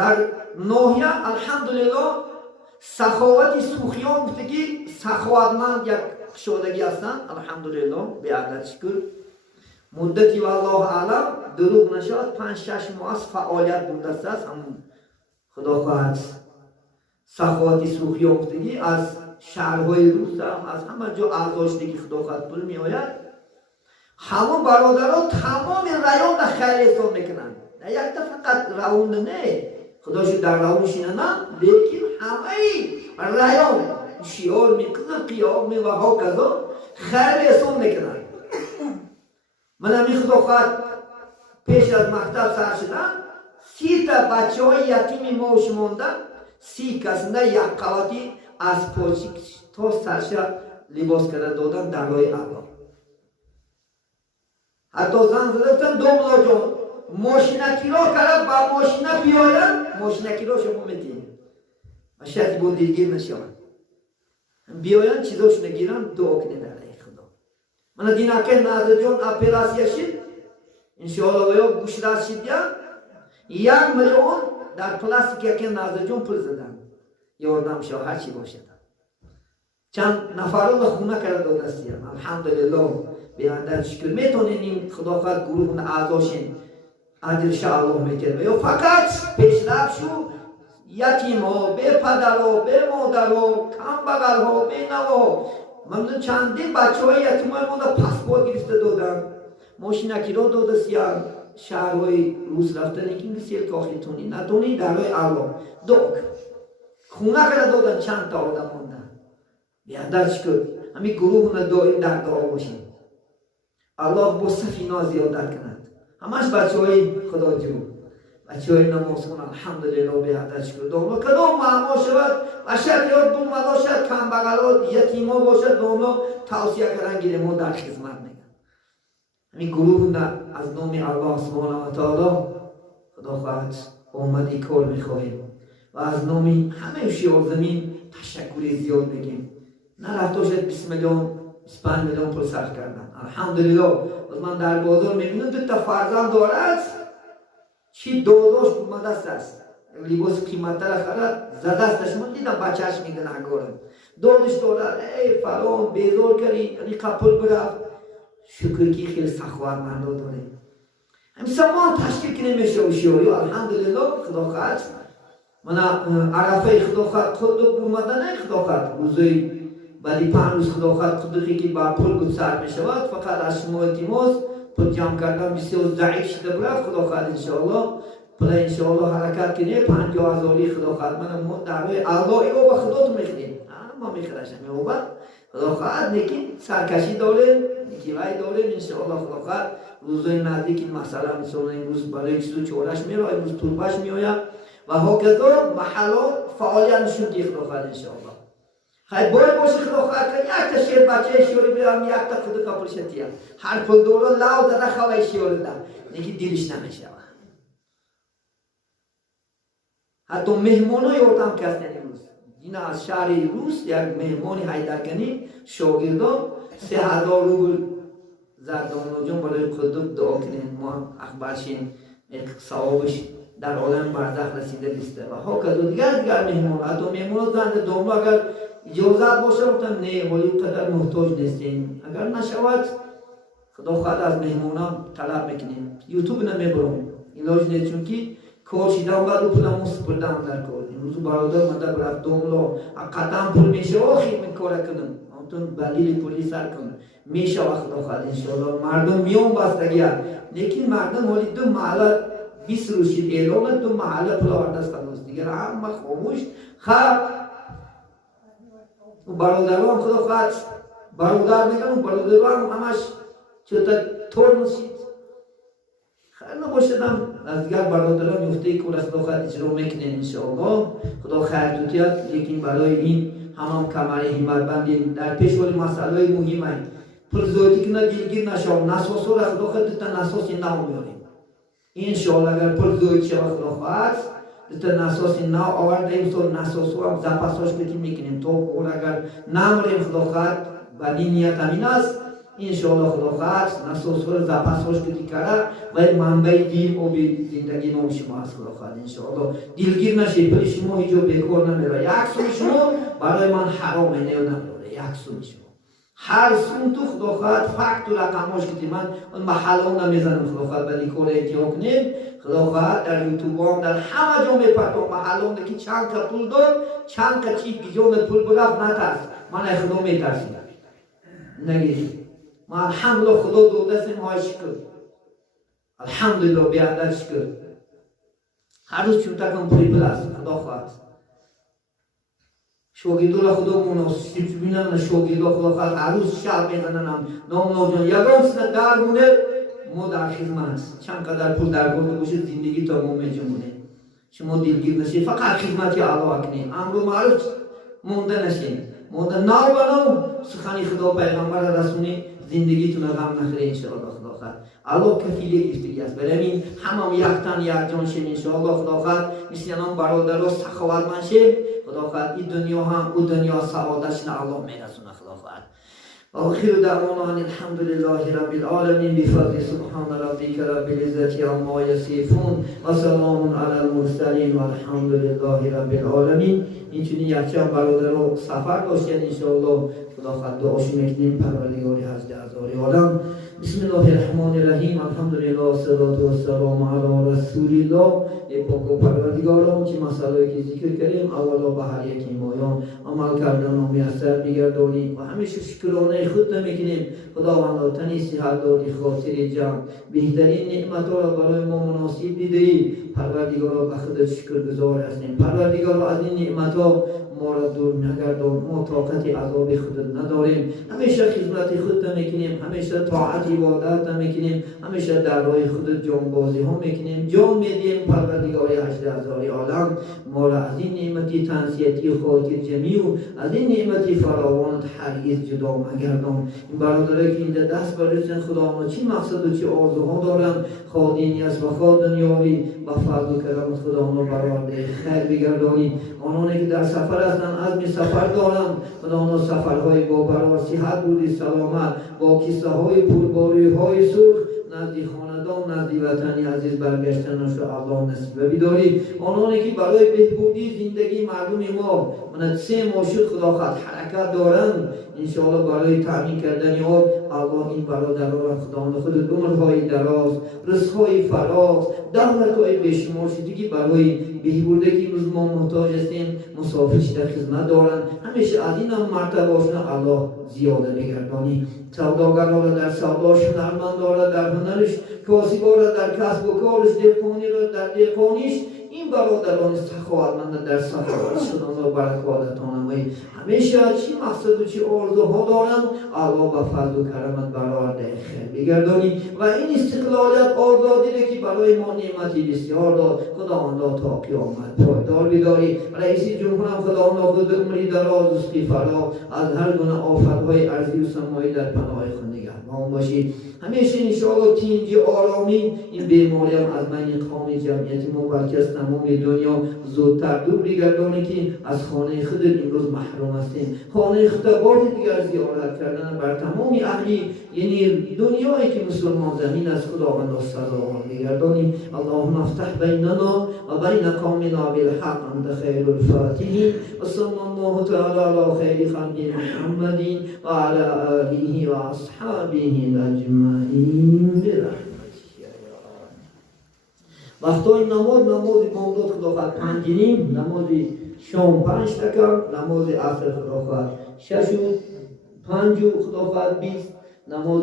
در ناحیه الحمدلله سخاوت سوخیان گفتگی سخاوتمند یک شدگی هستند الحمدلله به عدد شکر. مدتی والله اعلم دروغ نشد 5-6 ماه از فعالیت بوده است. همون خدا خواهد سخاوت سوخیان گفتگی از شهرهای روس هم از همه جا اعضاشتی که خدا خواهد پول می آید. همون برادران تمام رایان در خیر احسان میکنند. نه یک تا فقط راوند نه خدا شد در راوند شینه، لیکن همه رایان شیار میکنند قیام می و ها کذا خیر احسان میکنند. من همین خدا خواهد پیش از مکتب سر شدن 30 تا بچه های یتیم ما و شماندن 30 کسنده یک قواتی از پاچی تا سرشه لباس کرده دادن در راه الله. حتی زن زدفتن دوملا جان ماشینکی را کرد با ماشینه بیاین ماشینکی را شما میتین و شخص بود دیگه نشون بیاین چیزاش نگیرن دعا کنه در خدا. من دینکه نازل جان اپراسیا شد انشاءالله ویا گوش راست شد یا 1 میلیون در پلاستیک که نازل جان پول زدن یاردم شو هر چی باشد. چند نفران خونه کرده دو دستیم الحمدلله به عدد شکر میتونین این خدا خواهد گروه اعضاشین عدل شاءالله میکنه یا فقط پیشرفت شو یتیم ها به پدر ها به مادر ها کم بغل ها به نوا من چندین بچه های یتیم های مونده پاسپورت گرفته دادن ماشینکی رو دو دستیم شهرهای روز رفتن این بسیار کاخی تونی نتونی در روی الله دوک خونه کرده دادن چند تا آدم مونده بیادر شکر همین گروه دائم در دعا باشیم الله با سفینا زیادت کند همش بچه های خدا جو بچه های نمازخون الحمدلله بیادر شکر دوملا کدام معما شود و شاید یاد دوملا شد کم بغلات یتیما باشد دوملا توصیه کردن گیره ما در خدمت میگن همین گروه از نام الله سبحانه و تعالی خدا خواهد آمدی کار میخواهیم و از نام همه شیعه زمین تشکر زیاد میگیم نه رفته شد 20 میلیون 25 میلیون پول صرف کردن الحمدلله. از من در بازار میبینم 2 تا فرزند دارد چی داداش اومده است لباس قیمت‌تر خرد زده استش من دیدم بچه‌اش میگه نگارم داداش دارد ای فلان بیزار کردی یعنی قپل برفت شکر که خیلی سخاوتمند داریم همین سامان تشکیل کنیم میشه و شیاری الحمدلله خدا خواهد من عرفه خدا خواهد خود اومدن خدا خواهد روزی بعدی 5 روز خدا خواهد خودی که با پول بود سر می شود فقط از شما التماس پول جمع کردن بسیار ضعیف شده برفت خدا خواهد انشاءالله پول انشاءالله حرکت کنه 50,000 خدا خواهد من در روی الله ایو با خداتون میخریم ما میخرشم ایو با خدا خواهد لیکن سرکشی داره نیکیوی داره انشاءالله خدا خواهد روزای نزدیک مثلا مثلا امروز برای چیزو چورش میره امروز توربش میآید و هاکذا محلا فعالیت نشون که خدا خواهد انشاءالله خیلی باید باشه خدا خواهد کنی یک تا شیر بچه شیاری بیرم یک تا خود کپرشتی هم هر پل دورا لاو زده خواه شیاری دم نیکی دیلش نمیشه حتی مهمان های اردم کسنی روز این از شهر روز یک مهمانی حیدرکنی شاگردان 3,000 روبل زردان جان برای خود دعا کنیم ما اخبرشیم ثوابش در عالم برزخ رسیده بیسته و ها کدو دیگر مهمان حتی مهمان زنده دوملا اگر اجازت باشه بودم نه ولی قدر محتاج نیستیم اگر نشود خدا خواهد از مهمانان طلب میکنیم یوتیوب نمیبرم علاج نیست چون که کار شیدم بعد پولم سپردم در کار امروز برادر مده برفت دوملا قدم پول میشه آخی من کار کنم همتون بلیل پولی سر کنم میشه و خدا خواهد انشاءالله مردم میان بستگی هست لیکن مردم ولی 2 محله 20 روز شد اعلان 2 محله پول آورده است خلاص دیگر همه خاموش خب برادران خدا خواهد برادر میگم برادران همش چطور طور نسید خیلی نباشدم از دیگر برادران میفته کل خدا خواهد اجرا میکنین انشاءالله خدا خیر توتیاد لیکن برای این هم کمر همت بندین در پیش ولی مسئله مهمه پول زودی که دلگیر نشام نساس را خدا خواهد دیتا نساسی نو میاریم انشاءالله اگر پول زودی شد خدا خواهد دیتا نساسی نو آوردیم سال نساس رو هم زپاساش میکنیم تا اگر نمریم خدا خواهد بدی نیت همین است انشاءالله خدا خواست نسوس ها رو زپس هاش کتی کرده و منبع گیر و زندگی نام شما هست خدا خواست انشاءالله دلگیر نشه پل شما هیچ جا بیکار نمیره یک سوم شما برای من حرامه نمیره یک سوم شما هر سوم تو خدا خواست فقط تو رقماش کتی من محلان نمیزنم خدا خواست ولی کار احتیاق نیم خدا خواست در یوتیوب هم در همه جا میپردم محلان که چند که پول دار چند که چی گیجان پول برفت نترس من خدا میترسیدم نگیرید ما الحمدلله خدا دو دستیم های شکر الحمدلله بیادر شکر هر روز چون تکم پولی بلست خدا خواست شاگردو را خدا مناسب بینم شاگردو خدا خواست هر روز شب میزننم نام جان یگان سنت در مونه ما در خدمت چند قدر پول در برده باشه زندگی تمام میجمونه شما دلگیر نشید فقط خدمتی الله کنید امر معروف مونده نشید مونده نو بنو سخنی خدا پیغمبر رسونی زندگیتون غم نخوره انشاءالله خدا خواست الله کفیل گرفتگی است برای همه یک تن یک جان شیم انشاءالله خدا خواست مثل انام برادر سخاوتمند شیم خدا خواست این دنیا هم او دنیا سعادتشون الله میرسونه خدا خواست آخر دعوانا الحمد لله رب العالمین بفضل سبحان ربک رب العزة عما یصفون و سلام علی المرسلین و الحمد لله رب العالمین. اینچنین یکچند برادر سفر داشتن انشاءالله خدا خواست دعاشو میکنیم پروردگار هزار عالم. بسم الله الرحمن الرحیم الحمدلله والصلاة والسلام علی رسول الله. ای پاک و پروردگارم چه مسائلی که ذکر کردیم اولا به هر یک مایان عمل کردن و میسر بگردانیم و همیشه شکرانه خود نمیکنیم خداوند تنی صحت دادی خاطر جمع بهترین نعمت را برای ما مناسب دیدی پروردگارا به خودت شکرگزار هستیم پروردگارا از این نعمت ها ما را دور نگردان ما طاقت عذاب خودت نداریم همیشه خدمت خودت میکنیم همیشه طاعت عبادت میکنیم همیشه در راه خودت جانبازی ها میکنیم جان میدیم پروردگار 18000 عالم ما را از این نعمتی تنسیتی خاطر جمیع از این نعمتی فراوان هرگز جدا مگردان. این برادرایی که اینجا دست برسن خدا چی مقصد و چی آرزوها دارن خواه دینی است و خواه دنیاوی با فضل و کرم خدا آنها برای خیر بگردانی آنانی که در سفر هستن عزم سفر دارن خدا آنها سفرهای با برای صحت بودی سلامت با کیسه های پرباری های سرخ نزدی خاندان نزدی وطنی عزیز برگشتنش رو الله نصیب بداری آنانی که برای بهبودی زندگی مردم ما من 3 ماه شد خدا خواست حرکت دارن انشاءالله برای تامین کردن آب الله این برادران خدا خود عمرهای دراز رزقهای فراز دولت‌های بیشمار شدگی برای بهبودی که روز ما محتاج هستیم مسافرش در خدمت دارن همیشه از این هم مرتبه هاشون الله زیاده بگردانی سوداگرها را در سوداش هنرمند را در هنرش کاسبا را در کسب و کارش دهقانی را در دهقانیش این برادران سخاوتمند در سخاوتشون الله برکاتتان همیشه چی مقصد و چی آرزوها دارن الله به فضل و کرمت برای خیر بگردانی و این استقلالیت آزادی که برای ما نعمتی بسیار داد خدا آن را تا قیامت پایدار بداری. رئیس جمهور هم خدا آن را خود عمری دراز و فرا از هر گونه آفت‌های ارضی و سماوی در پناه خود نگهبان باشی. همیشه انشاءالله تینجی آرامی این بیماری هم از من قوم جمعیت ما بلکه از تمام دنیا زودتر دور بگردانی که از خانه خود امروز محروم هستیم. خانه خود بار دیگر زیارت کردن بر تمام اهلی یعنی دنیایی که مسلمان زمین از خداوند سلام بگردانی. اللهم افتح بیننا و بین قومنا بالحق انت خیر الفاتحین و صلی الله تعالی علی خیر خلق محمد و علی آله و اصحابه اجمعین برحمتک یا الله. وقتای نماز بامداد خدا خواهد 5 نماز شام 5 نماز عصر خدا خواهد 6 و 5 خدا خواهد 20 نماز